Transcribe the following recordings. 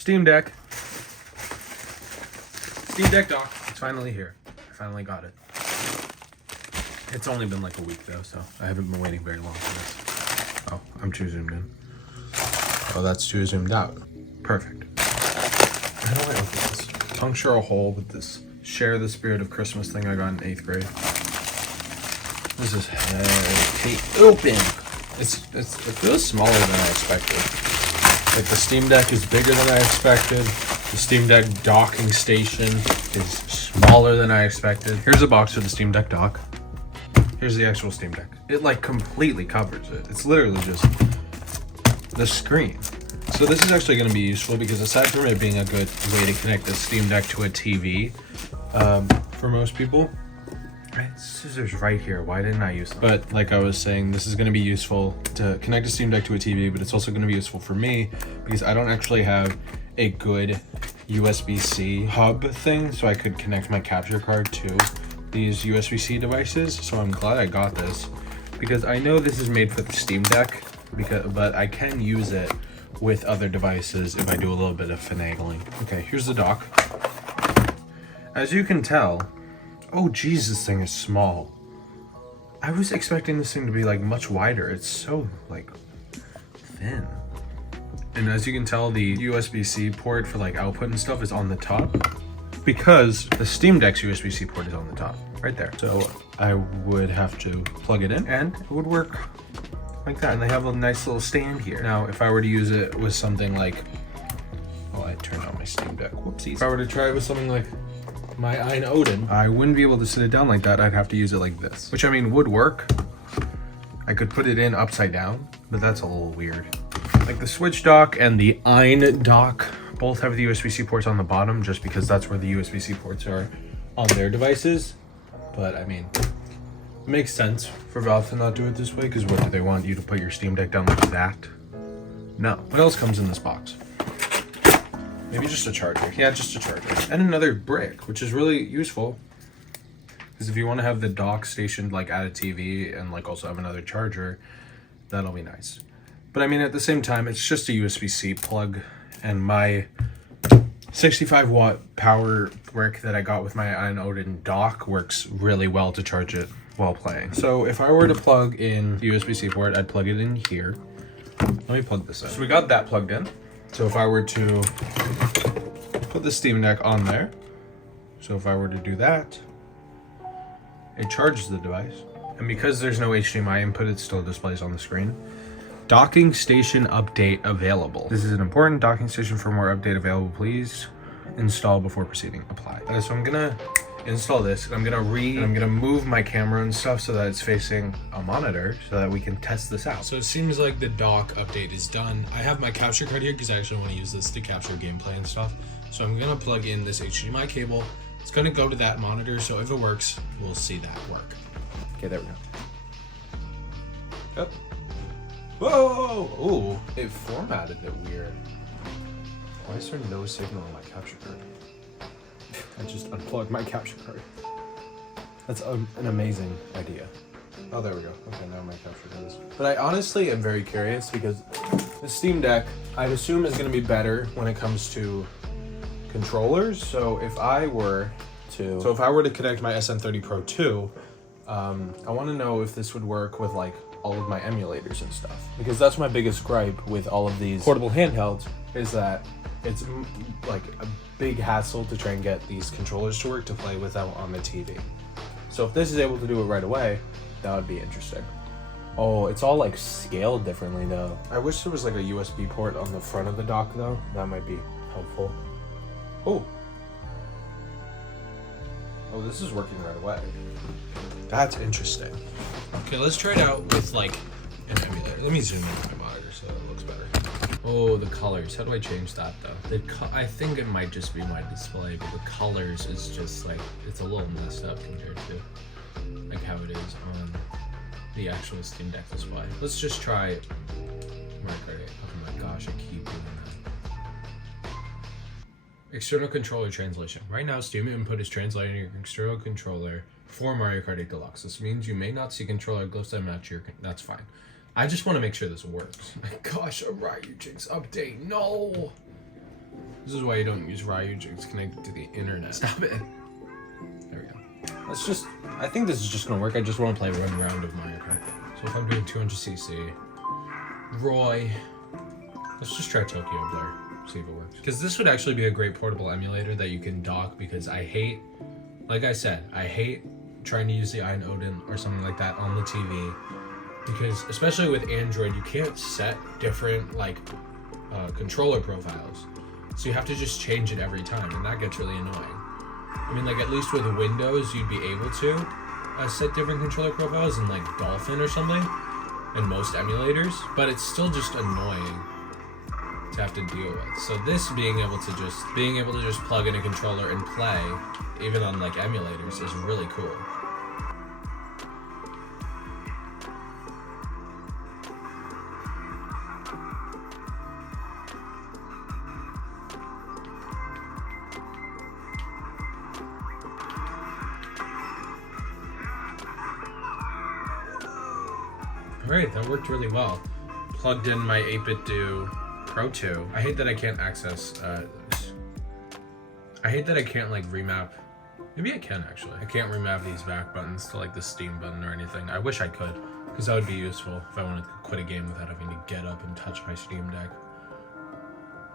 Steam Deck. Steam Deck dock. It's finally here. I finally got it. It's only been like a week though, so I haven't been waiting very long for this. Oh, I'm too zoomed in. Oh, that's too zoomed out. Perfect. How do I open this? Puncture a hole with this Share the Spirit of Christmas thing I got in 8th grade. This is heavy. Open! It feels smaller than I expected. Like the Steam Deck is bigger than I expected. The Steam Deck docking station is smaller than I expected. Here's a box for the Steam Deck dock. Here's the actual Steam Deck. It like completely covers it. It's literally just the screen. So this is actually going to be useful because aside from it being a good way to connect the Steam Deck to a TV, for most people, scissors right here. Why didn't I use them? But like I was saying, this is going to be useful to connect a Steam Deck to a TV, but it's also going to be useful for me because I don't actually have a good USB-C hub thing, so I could connect my capture card to these USB-C devices. So I'm glad I got this because I know this is made for the Steam Deck, but I can use it with other devices if I do a little bit of finagling. Okay, here's the dock. As you can tell, oh geez, this thing is small. I was expecting this thing to be like much wider. It's so like thin. And as you can tell, the USB-C port for like output and stuff is on the top because the Steam Deck's USB-C port is on the top, right there. So I would have to plug it in and it would work like that. And they have a nice little stand here. Now, if I were to use it with something like, oh, I turned on my Steam Deck, whoopsies. If I were to try it with something like my Ein Odin, I wouldn't be able to sit it down like that. I'd have to use it like this, which I mean would work. I could put it in upside down, but that's a little weird. Like the Switch dock and the Ein dock both have the USB-C ports on the bottom just because that's where the USB-C ports are on their devices. But I mean, it makes sense for Valve to not do it this way because what do they want you to put your Steam Deck down like that? No. What else comes in this box? Maybe just a charger. Yeah, just a charger. And another brick, which is really useful. Because if you want to have the dock stationed like at a TV and like also have another charger, that'll be nice. But I mean, at the same time, it's just a USB-C plug. And my 65 watt power brick that I got with my Ein Odin dock works really well to charge it while playing. So if I were to plug in the USB-C port, I'd plug it in here. Let me plug this in. So we got that plugged in. So if I were to put the Steam Deck on there, so if I were to do that, it charges the device. And because there's no HDMI input, it still displays on the screen. Docking station update available. This is an important docking station firmware update available. Please install before proceeding. Apply. So I'm gonna install this and I'm gonna move my camera and stuff so that it's facing a monitor so that we can test this out. So it seems like the dock update is done. I have my capture card here because I actually want to use this to capture gameplay and stuff. So I'm gonna plug in this HDMI cable. It's gonna go to that monitor, so if it works, we'll see that work. Okay, there we go. Yep. Whoa! Oh, it formatted it weird. Why is there no signal on my capture card? I just unplugged my capture card. That's an amazing idea. Oh, there we go. Okay, now my capture card is. But I honestly am very curious because the Steam Deck, I'd assume, is going to be better when it comes to controllers. So if I were to connect my SN30 Pro 2, I want to know if this would work with like all of my emulators and stuff, because that's my biggest gripe with all of these portable handhelds is that it's like a big hassle to try and get these controllers to work to play without on the TV. So if this is able to do it right away, that would be interesting. Oh, it's all like scaled differently though. I wish there was like a USB port on the front of the dock though. That might be helpful. Oh, this is working right away. That's interesting. Okay, let's try it out with like an emulator. Let me zoom in on my monitor so it looks better. Oh, the colors. How do I change that though? I think it might just be my display, but the colors is just like, it's a little messed up compared to like how it is on the actual Steam Deck display. Let's just try Mario Kart 8. Oh my gosh, I keep doing that. External controller translation. Right now, Steam input is translating your external controller for Mario Kart 8 Deluxe. This means you may not see controller glyphs that match your... That's fine. I just want to make sure this works. My gosh, a Ryu Jinx update. No! This is why you don't use Ryujin. It's connected to the internet. Stop it. There we go. Let's just, I think this is just gonna work. I just want to play one round of Mario Kart. So if I'm doing 200cc, Roy, let's just try Tokyo Blur, see if it works. Because this would actually be a great portable emulator that you can dock, because I hate, like I said, I hate trying to use the Iron Odin or something like that on the TV, because especially with Android, you can't set different like controller profiles. So you have to just change it every time, and that gets really annoying. I mean, like at least with Windows, you'd be able to set different controller profiles in like Dolphin or something, and most emulators, but it's still just annoying to have to deal with. So this being able to just plug in a controller and play, even on like emulators, is really cool. Alright, that worked really well. Plugged in my 8BitDo Pro 2. I hate that I can't access I hate that I can't like remap. Maybe I can actually. I can't remap these back buttons to like the Steam button or anything. I wish I could, because that would be useful if I wanted to quit a game without having to get up and touch my Steam Deck.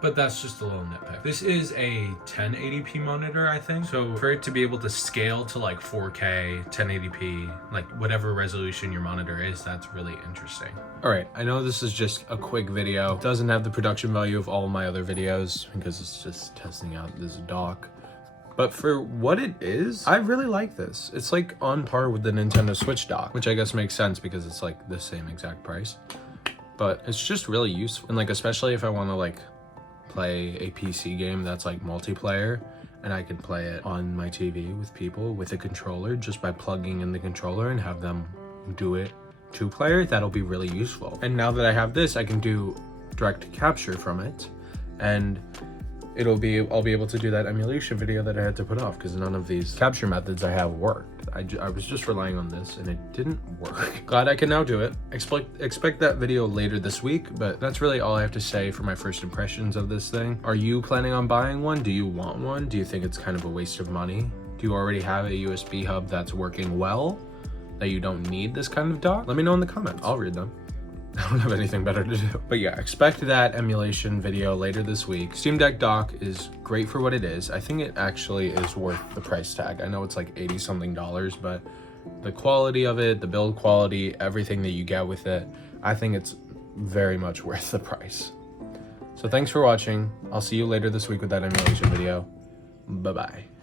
But that's just a little nitpick. This is a 1080p monitor, I think. So for it to be able to scale to like 4K, 1080p, like whatever resolution your monitor is, that's really interesting. All right, I know this is just a quick video. It doesn't have the production value of all my other videos because it's just testing out this dock. But for what it is, I really like this. It's like on par with the Nintendo Switch dock, which I guess makes sense because it's like the same exact price. But it's just really useful. And like, especially if I want to like play a PC game that's like multiplayer, and I can play it on my TV with people with a controller just by plugging in the controller and have them do it two-player, that'll be really useful. And now that I have this, I can do direct capture from it, and I'll be able to do that emulation video that I had to put off because none of these capture methods I have worked. I was just relying on this and it didn't work. Glad I can now do it. Expect that video later this week, but that's really all I have to say for my first impressions of this thing. Are you planning on buying one? Do you want one? Do you think it's kind of a waste of money? Do you already have a USB hub that's working well, that you don't need this kind of dock? Let me know in the comments. I'll read them. I don't have anything better to do. But yeah, expect that emulation video later this week. Steam Deck dock is great for what it is. I think it actually is worth the price tag. I know it's like $80 something, but the quality of it, the build quality, everything that you get with it, I think it's very much worth the price. So thanks for watching. I'll see you later this week with that emulation video. Bye-bye.